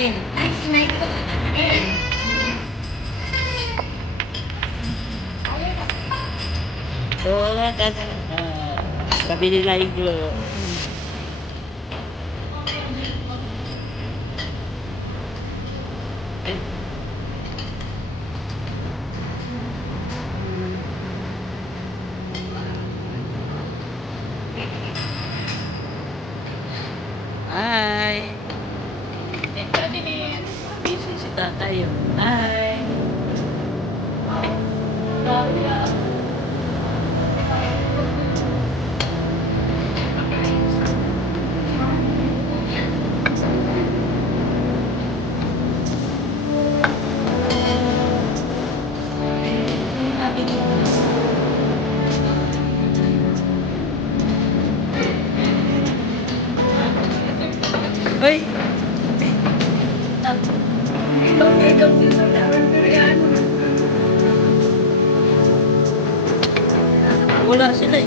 Wala ka na. Pabili na iglo. Ay. Busy si tatay. Ay. Hoy! Wala sila eh.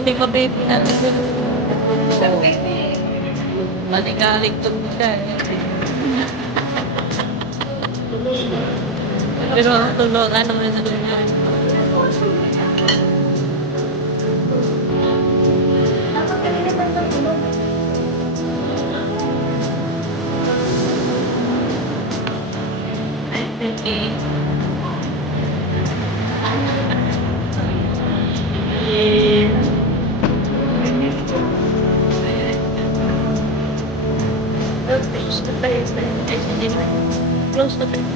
Hindi pa baby natin. Manigaling to ka. Pero tulungan naman sa dunya. Okay. Close the face. Close the face.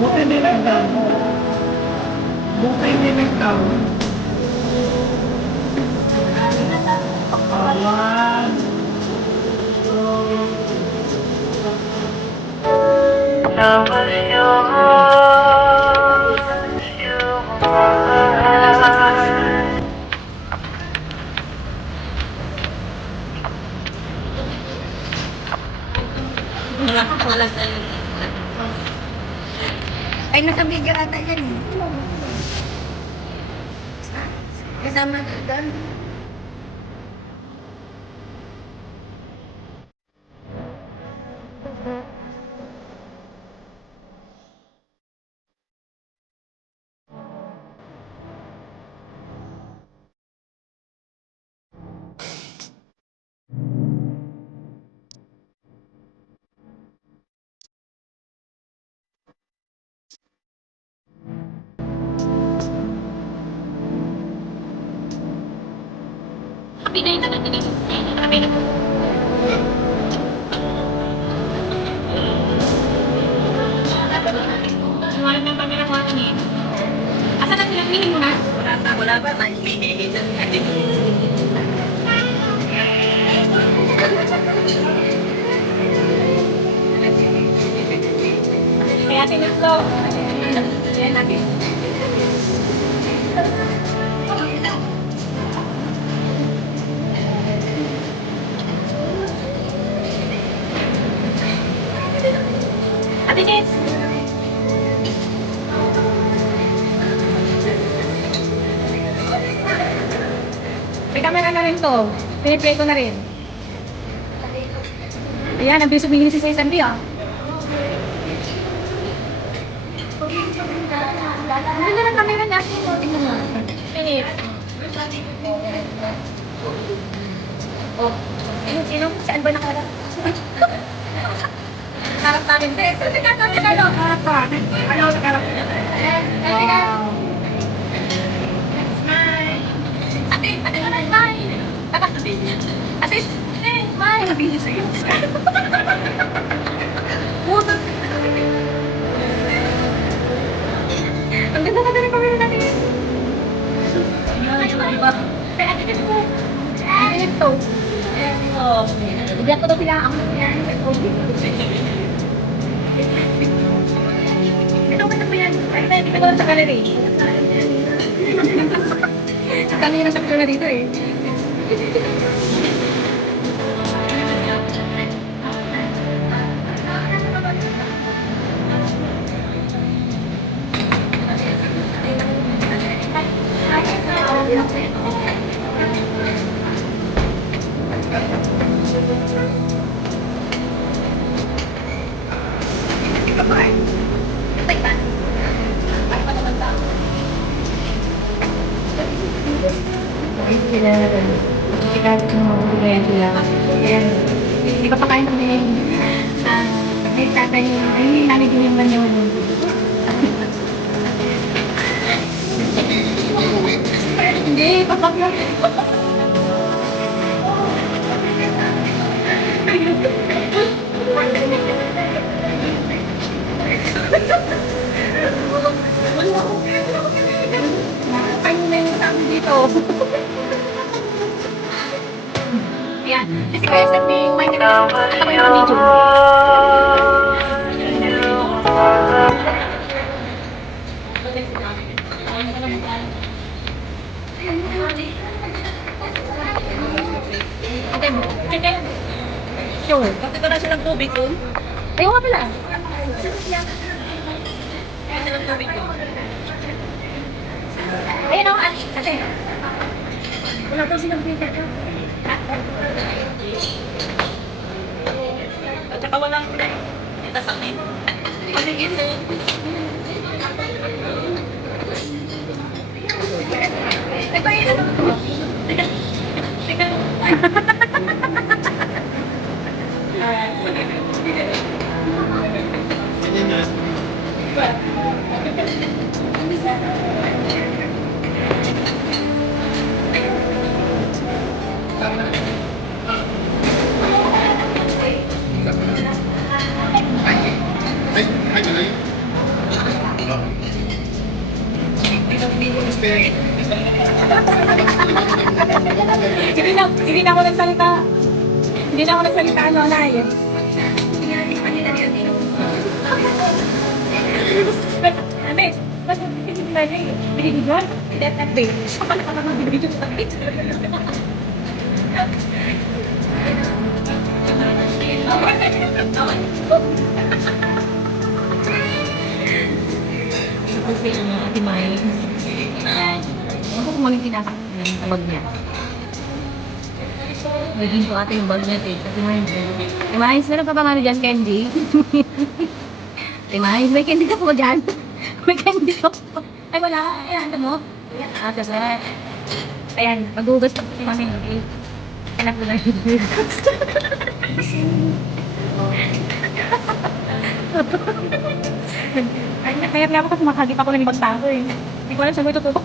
Buti niligtaw. Buti niligtaw. Awan. That was yours, you were mine. Wala tayo. Ay, nakabigyo ata yan eh. Kasama doon. Asa na pinagpili mo na? Wala ba? Nagpili. Kaya tinatlo. Kaya natin. May camera na rin to. Piniplay ko na rin. Ayan, ang bilis umingin si Sandy ah. Ano na lang camera niya? Tingnan mo. Pinip. Oh. Sino? Saan ba nakalap? Harap namin. Harap namin. Ano sa harap? Smile. Ate, smile. Ate, smile. Mabili sa'yo. Ang ganda ka rin pamilya natin. Ate, ito. Ito. Biyak ko daw sila ako. Ito ba na po yan? Ay, hindi ko sa kanila eh. Kanina sa picture na dito eh. Sila ko mga sila. Ayan. Hindi pa pakain kami. May tatay. Ay, namin din yung manyawan. Hindi, papak lang. Ay, may namin dito. Yan. Kasi kaya sabihin, may nakakita ko yung video. Ate, sure. Bakit ka na silang tubig doon? Ayaw nga pala. Silang tubig doon. Ayun o, ate. Wala daw silang tubig doon. At saka walang itasakit. Paligid eh. Ito yung ano ko. Teka. Hindi na ako nagsalita. Hindi na ako nagsalita, ano, Nay. Ate, mas magpipigil na niya eh. Binigyan? That day. Saka na ka naman binigyan sa akin. Kasi yung Ate May, ako kung maging tinasok yung bag niya. Magiging ko ate yung bag niya, Ate May. Ate May, meron ka bang ano dyan, candy? Ate May, may candy ka po dyan? May candy ka po. Ay, wala. Ayan, ano mo? Ah, kasi, ayan, maghugas pa po kami. Anak ko na yun. Ay, kaya ako kasi makagip ako ng ibang tao eh. Hindi ko alam saan ko ito tutok.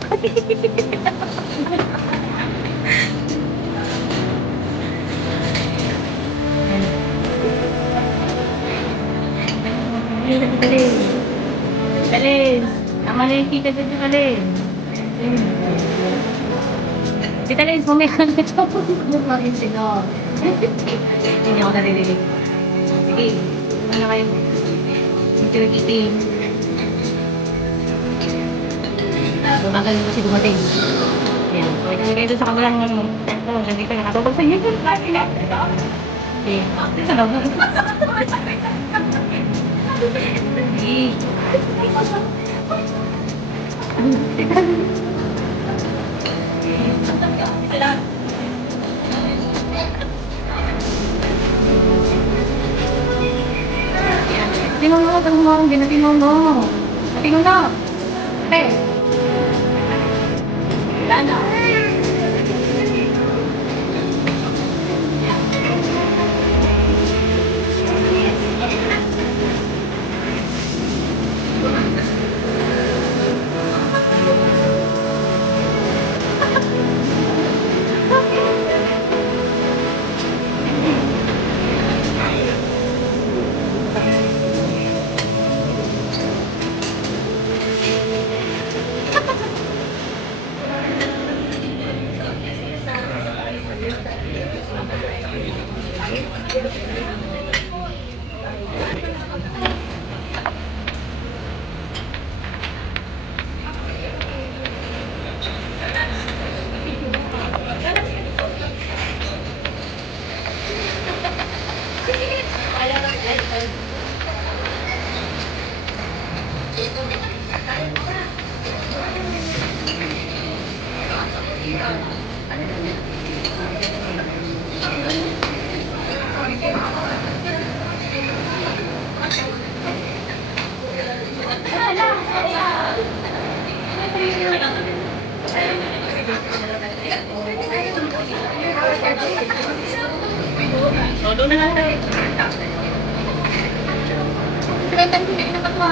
Galing. Tama na yung kita dito, galing. Tita Liz, bumikang na ito. Bumikang sino. Hindi ako naririnig. Sige, ano kayo? Pinag-itim. Magagal mo kasi dumating. Ayan. So, ikagay doon sa kamerang ano. Oh, nandito na nakatubag sa inyo. Okay. Dito na. Tinulong mo, hindi na tinulong. Tinulong. Okay. Wala na. Todo na lang tayo. Pinatay ko na inakat mo.